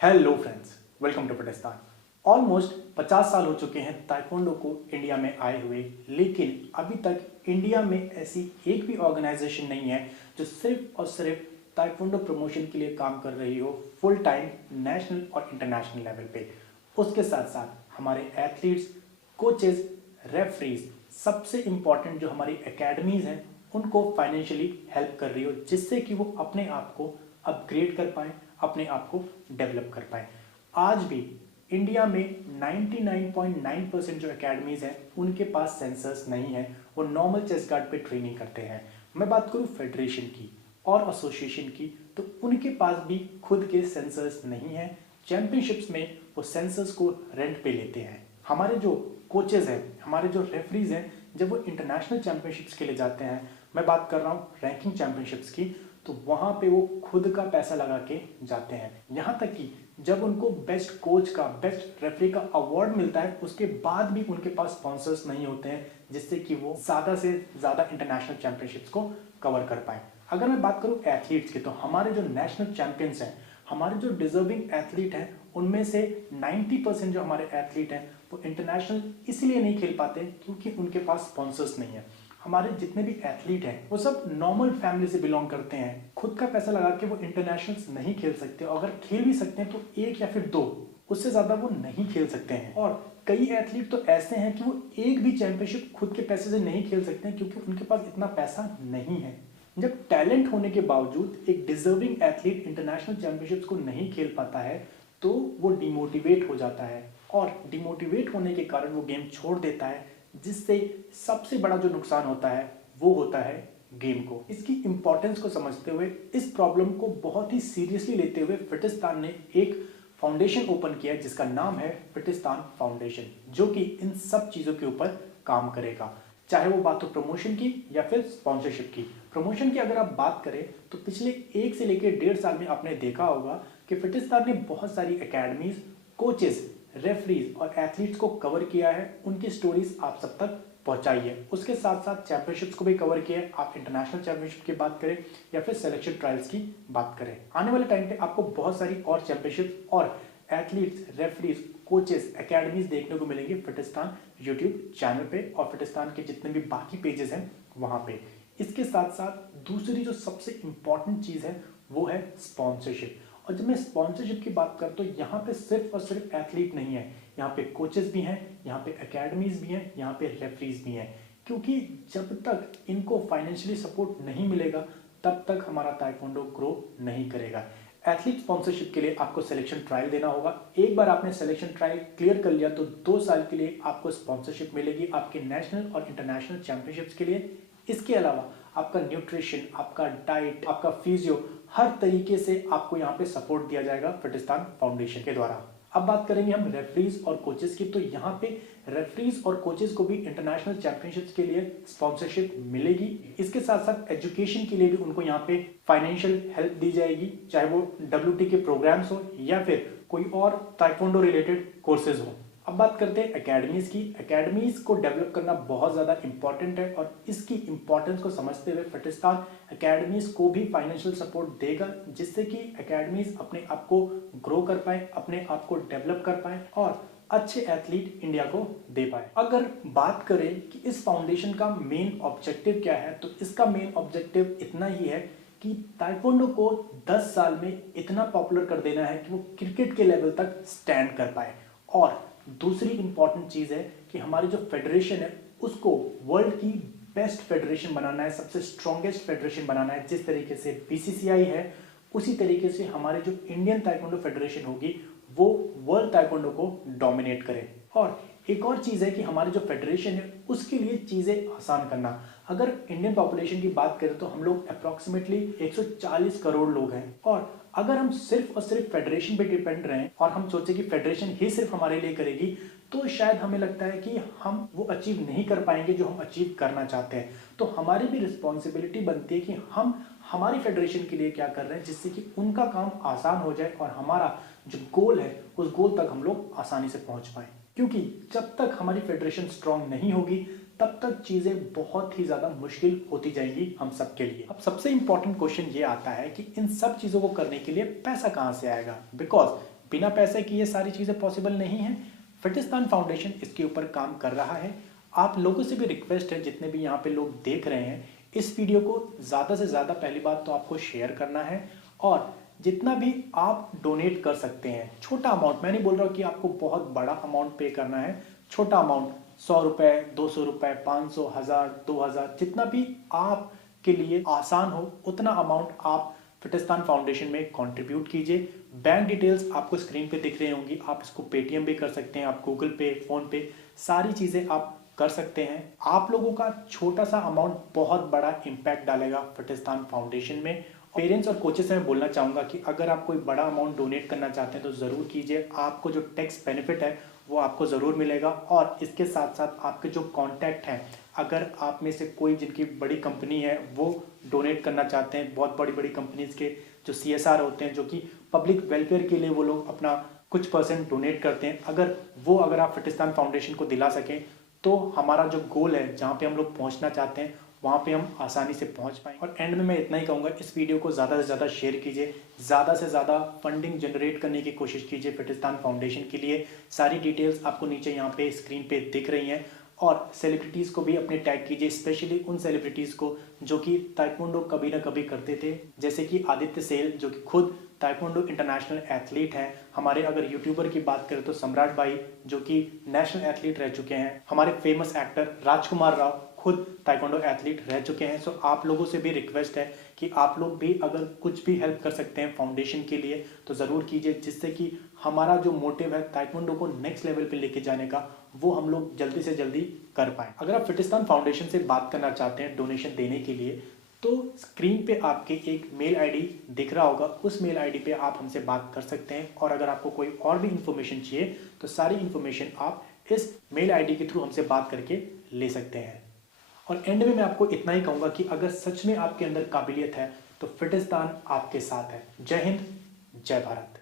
Hello friends, welcome to Fitistan. Almost 50 साल हो चुके हैं ताइक्वांडो को इंडिया में आए हुए, लेकिन अभी तक इंडिया में ऐसी एक भी ऑर्गेनाइजेशन नहीं है जो सिर्फ और सिर्फ ताइक्वांडो प्रमोशन के लिए काम कर रही हो फुल टाइम नेशनल और इंटरनेशनल लेवल पे। उसके साथ साथ हमारे एथलीट्स, कोचेस, रेफरीज, सबसे इम्पॉर्टेंट जो हमारी एकेडमीज हैं उनको फाइनेंशियली हेल्प कर रही हो, जिससे कि वो अपने आप को अपग्रेड कर पाए, अपने आप को डेवलप कर पाए। आज भी इंडिया में 99.9% जो एकेडमीज हैं उनके पास सेंसर्स नहीं है, वो नॉर्मल चेस्ट गार्ड पे ट्रेनिंग करते हैं। मैं बात करूं फेडरेशन की और एसोसिएशन की, तो उनके पास भी खुद के सेंसर्स नहीं है। चैंपियनशिप्स में वो सेंसर्स को रेंट पे लेते हैं। हमारे जो कोचेज हैं, हमारे जो रेफरीज हैं, जब वो इंटरनेशनल चैंपियनशिप्स के लिए जाते हैं, मैं बात कर रहा हूँ रैंकिंग चैंपियनशिप्स की, तो वहाँ पे वो खुद का पैसा लगा के जाते हैं। यहाँ तक कि जब उनको बेस्ट कोच का, बेस्ट रेफरी का अवार्ड मिलता है, उसके बाद भी उनके पास स्पॉन्सर्स नहीं होते हैं जिससे कि वो ज़्यादा से ज़्यादा इंटरनेशनल चैंपियनशिप्स को कवर कर पाए। अगर मैं बात करूँ एथलीट्स की, तो हमारे जो नेशनल चैंपियंस हैं, हमारे जो डिजर्विंग एथलीट हैं, उनमें से 90% जो हमारे एथलीट हैं वो इंटरनेशनल इसलिए नहीं खेल पाते क्योंकि उनके पास स्पॉन्सर्स नहीं है। हमारे जितने भी एथलीट हैं वो सब नॉर्मल फैमिली से बिलोंग करते हैं। खुद का पैसा लगा के वो इंटरनेशनल्स नहीं खेल सकते, और अगर खेल भी सकते हैं तो एक या फिर दो, उससे ज़्यादा वो नहीं खेल सकते हैं। और कई एथलीट तो ऐसे हैं कि वो एक भी चैंपियनशिप खुद के पैसे से नहीं खेल सकते हैं क्योंकि उनके पास इतना पैसा नहीं है। जब टैलेंट होने के बावजूद एक डिजर्विंग एथलीट इंटरनेशनल चैंपियनशिप्स को नहीं खेल पाता है तो वो डिमोटिवेट हो जाता है, और डिमोटिवेट होने के कारण वो गेम छोड़ देता है, जिससे सबसे बड़ा जो नुकसान होता है वो होता है गेम को। इसकी इंपॉर्टेंस को समझते हुए, इस प्रॉब्लम को बहुत ही सीरियसली लेते हुए फिटिस्तान ने एक फाउंडेशन ओपन किया जिसका नाम है फिटिस्तान फाउंडेशन, जो कि इन सब चीज़ों के ऊपर काम करेगा, चाहे वो बात हो प्रमोशन की या फिर स्पॉन्सरशिप की। प्रमोशन की अगर आप बात करें तो पिछले 1 से लेकर 1.5 साल में आपने देखा होगा कि फिटिस्तान ने बहुत सारी एकेडमीज, कोचेस, रेफरीज और एथलीट्स को कवर किया है, उनकी स्टोरीज आप सब तक पहुंचाई है। उसके साथ साथ चैंपियनशिप्स को भी कवर किया है। आप इंटरनेशनल चैंपियनशिप की बात करें या फिर सिलेक्शन ट्रायल्स की बात करें, आने वाले टाइम पे आपको बहुत सारी और चैंपियनशिप और एथलीट्स, रेफरीज, कोचेस, एकेडमीज देखने को मिलेंगे फिटिस्तान यूट्यूब चैनल पे और फिटिस्तान के जितने भी बाकी पेजेस हैं वहां पे। इसके साथ साथ दूसरी जो सबसे इंपॉर्टेंट चीज है वो है स्पॉन्सरशिप। और जब मैं स्पॉन्सरशिप की बात करता हूँ, यहाँ पे सिर्फ और सिर्फ एथलीट नहीं है, यहाँ पे कोचेस भी हैं, यहाँ पे एकेडमीज भी हैं, यहाँ पे रेफरीज भी हैं, क्योंकि जब तक इनको फाइनेंशियली सपोर्ट नहीं मिलेगा तब तक हमारा ताइक्वांडो ग्रो नहीं करेगा। एथलीट स्पॉन्सरशिप के लिए आपको सिलेक्शन ट्रायल देना होगा। एक बार आपने सिलेक्शन ट्रायल क्लियर कर लिया तो 2 साल के लिए आपको स्पॉन्सरशिप मिलेगी आपके नेशनल और इंटरनेशनल चैंपियनशिप्स के लिए। इसके अलावा आपका न्यूट्रिशन, आपका डाइट, आपका फिजियो, हर तरीके से आपको यहाँ पे सपोर्ट दिया जाएगा फिटिस्तान फाउंडेशन के द्वारा। अब बात करेंगे हम रेफरीज और कोचेस की, तो यहाँ पे रेफरीज और कोचेस को भी इंटरनेशनल चैंपियनशिप्स के लिए स्पॉन्सरशिप मिलेगी। इसके साथ साथ एजुकेशन के लिए भी उनको यहाँ पे फाइनेंशियल हेल्प दी जाएगी, चाहे वो WT के प्रोग्राम्स हो या फिर कोई और ताइक्वांडो रिलेटेड कोर्सेज हो। अब बात करते हैं एकेडमीज की। एकेडमीज को डेवलप करना बहुत ज़्यादा इंपॉर्टेंट है, और इसकी इंपॉर्टेंस को समझते हुए फिटिस्तान एकेडमीज को भी फाइनेंशियल सपोर्ट देगा, जिससे कि एकेडमीज अपने आप को ग्रो कर पाए, अपने आप को डेवलप कर पाए और अच्छे एथलीट इंडिया को दे पाए। अगर बात करें कि इस फाउंडेशन का मेन ऑब्जेक्टिव क्या है, तो इसका मेन ऑब्जेक्टिव इतना ही है कि ताइक्वांडो को 10 साल में इतना पॉपुलर कर देना है कि वो क्रिकेट के लेवल तक स्टैंड कर पाए। और दूसरी इंपॉर्टेंट चीज है कि हमारी जो फेडरेशन है उसको वर्ल्ड की बेस्ट फेडरेशन बनाना है, सबसे स्ट्रॉन्गेस्ट फेडरेशन बनाना है। जिस तरीके से BCCI है, उसी तरीके से हमारे जो इंडियन ताइक्वांडो फेडरेशन होगी वो वर्ल्ड ताइक्वांडो को डोमिनेट करे। और एक और चीज है कि हमारी जो फेडरेशन है उसके लिए चीजें आसान करना। अगर इंडियन पॉपुलेशन की बात करें तो हम लोग अप्रोक्सीमेटली 140 करोड़ लोग हैं, और अगर हम सिर्फ और सिर्फ फेडरेशन पे डिपेंड रहें और हम सोचे कि फेडरेशन ही सिर्फ हमारे लिए करेगी, तो शायद हमें लगता है कि हम वो अचीव नहीं कर पाएंगे जो हम अचीव करना चाहते हैं। तो हमारी भी रिस्पॉन्सिबिलिटी बनती है कि हम हमारी फेडरेशन के लिए क्या कर रहे हैं, जिससे कि उनका काम आसान हो जाए और हमारा जो गोल है उस गोल तक हम लोग आसानी से पहुंच पाए। क्योंकि जब तक हमारी फेडरेशन स्ट्रांग नहीं होगी तब तक चीजें बहुत ही ज्यादा मुश्किल होती जाएंगी हम सबके लिए। अब सबसे इंपॉर्टेंट क्वेश्चन ये आता है कि इन सब चीजों को करने के लिए पैसा कहां से आएगा, बिकॉज बिना पैसे की ये सारी चीज़ें पॉसिबल नहीं है। फिटिस्तान फाउंडेशन इसके ऊपर काम कर रहा है। आप लोगों से भी रिक्वेस्ट है, जितने भी यहाँ पे लोग देख रहे हैं, इस वीडियो को ज़्यादा से ज़्यादा पहली बात तो आपको शेयर करना है और जितना भी आप डोनेट कर सकते हैं, छोटा अमाउंट, मैं नहीं बोल रहा हूँ कि आपको बहुत बड़ा अमाउंट पे करना है, छोटा अमाउंट 100 रुपये, 200 रुपये, 500, 1000, 2000, जितना भी आप के लिए आसान हो उतना अमाउंट आप फिटिस्तान फाउंडेशन में कंट्रीब्यूट कीजिए। बैंक डिटेल्स आपको स्क्रीन पे दिख रही होंगी, आप इसको पेटीएम भी कर सकते हैं, आप गूगल पे, फोन पे, सारी चीज़ें आप कर सकते हैं। आप लोगों का छोटा सा अमाउंट बहुत बड़ा इम्पैक्ट डालेगा फिटिस्तान फाउंडेशन में। पेरेंट्स और कोचेस से मैं बोलना चाहूँगा कि अगर आप कोई बड़ा अमाउंट डोनेट करना चाहते हैं तो ज़रूर कीजिए। आपको जो टैक्स बेनिफिट है वो आपको ज़रूर मिलेगा और इसके साथ साथ आपके जो कॉन्टैक्ट हैं, अगर आप में से कोई जिनकी बड़ी कंपनी है वो डोनेट करना चाहते हैं, बहुत बड़ी बड़ी कंपनीज के जो CSR होते हैं, जो कि पब्लिक वेलफेयर के लिए वो लोग अपना कुछ परसेंट डोनेट करते हैं, अगर आप फिटिस्तान फाउंडेशन को दिला सकें तो हमारा जो गोल है, जहाँ पे हम लोग पहुँचना चाहते हैं, वहाँ पे हम आसानी से पहुँच पाएंगे। और एंड में मैं इतना ही कहूँगा, इस वीडियो को ज़्यादा से ज़्यादा शेयर कीजिए, ज़्यादा से ज़्यादा फंडिंग जनरेट करने की कोशिश कीजिए फिटिस्तान फाउंडेशन के लिए। सारी डिटेल्स आपको नीचे यहाँ पे स्क्रीन पे दिख रही हैं और सेलिब्रिटीज़ को भी अपने टैग कीजिए, स्पेशली उन सेलिब्रिटीज़ को जो कि ताइक्वांडो कभी ना कभी करते थे, जैसे कि आदित्य सेल जो कि खुद ताइक्वांडो इंटरनेशनल एथलीट हैं। हमारे अगर यूट्यूबर की बात करें तो सम्राट भाई जो कि नेशनल एथलीट रह चुके हैं। हमारे फेमस एक्टर राजकुमार राव खुद ताइक्वांडो एथलीट रह चुके हैं। सो आप लोगों से भी रिक्वेस्ट है कि आप लोग भी अगर कुछ भी हेल्प कर सकते हैं फाउंडेशन के लिए तो ज़रूर कीजिए, जिससे कि हमारा जो मोटिव है ताइक्वांडो को नेक्स्ट लेवल पे लेके जाने का, वो हम लोग जल्दी से जल्दी कर पाएँ। अगर आप फिटिस्तान फाउंडेशन से बात करना चाहते हैं डोनेशन देने के लिए तो स्क्रीन पे आपके एक मेल आईडी दिख रहा होगा, उस मेल आईडी पे आप हमसे बात कर सकते हैं। और अगर आपको कोई और भी इंफॉर्मेशन चाहिए तो सारी इंफॉर्मेशन आप इस मेल आईडी के थ्रू हमसे बात करके ले सकते हैं। और एंड में मैं आपको इतना ही कहूँगा कि अगर सच में आपके अंदर काबिलियत है तो फिटिस्तान आपके साथ है। जय हिंद, जय भारत।